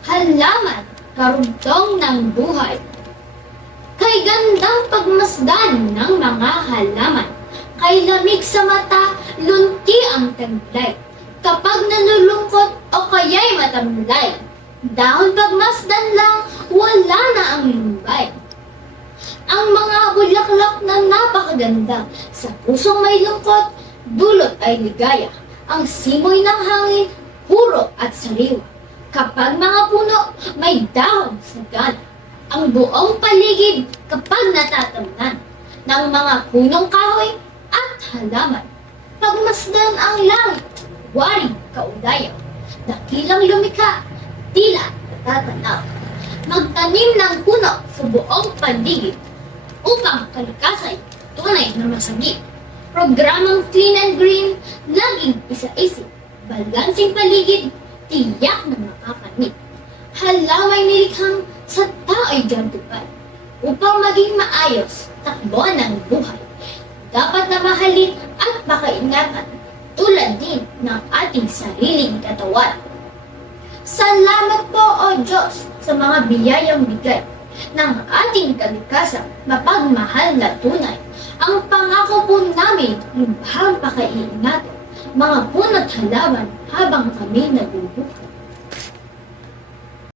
Halaman, karugtong ng buhay. Kay gandang pagmasdan ng mga halaman, kay lamig sa mata, lunti ang taglay. Kapag nanulungkot o kaya'y matamlay, dahon pagmasdan lang, wala na ang lumbay. Ang mga bulaklak na napakaganda, sa pusong may lungkot, dulot ay ligaya. Ang simoy ng hangin, puro at sariwa. Kapag mga puno, may dahon sagana. Ang buong paligid kapag natatamnan ng mga punong kahoy at halaman. Pagmasdan ang langit, waring kaudayaw. Dakilang lumikha, tila natatanaw. Magtanim ng puno sa buong paligid upang kalikasan tunay na masagip. Programang Clean and Green, laging isa-isip, balansing paligid, tiyak na makakanip. Halamay nilikhang sa tao'y gantupad upang maging maayos takbo ng buhay. Dapat na mahalin at pakaingatan tulad din ng ating sariling katawan. Salamat po o Diyos sa mga biyayang bigay ng ating kalikasan mapagmahal na tunay. Ang pangako po namin lubhang pakaiingatan mga puno't halaman habang kami nabubuhay.